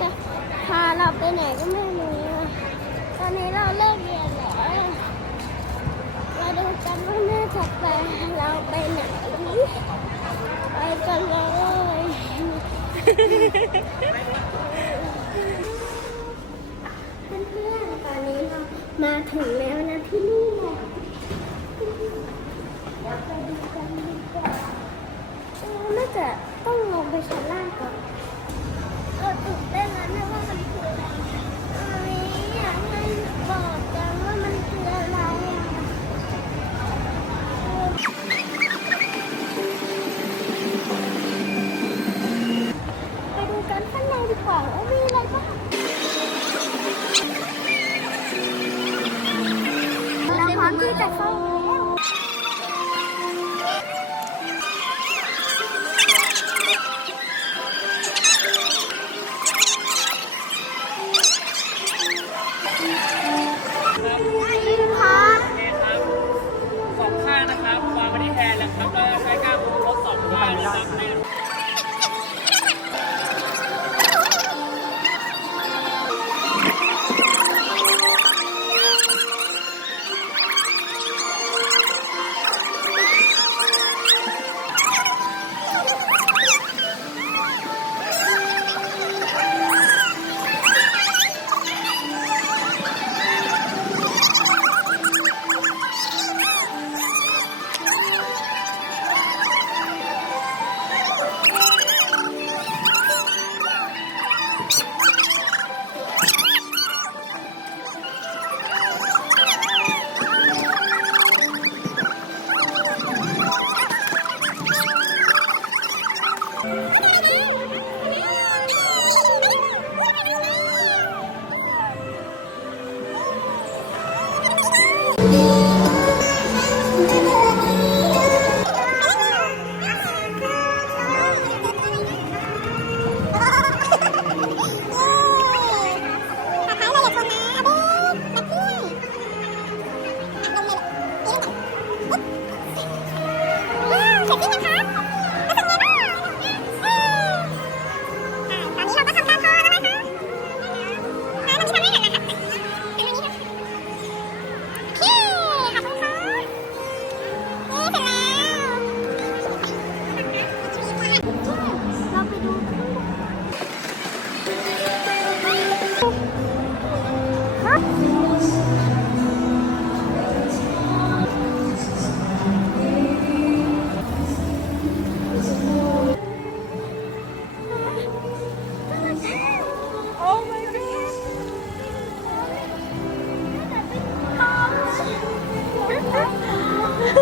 จะพาเราไปไหนก็ไม่รู้ตอนนี้เราเลิกเรียนแล้วมาดูกันว่าแม่จะไปเราไปไหนไปกันเลยเพื่อนๆตอนนี้เรามาถึงแล้วนะที่นี่แหละเดี๋ยวไปดูกันดีกว่าน่าจะต้องลงไปชั้นล่าง เราพ เรา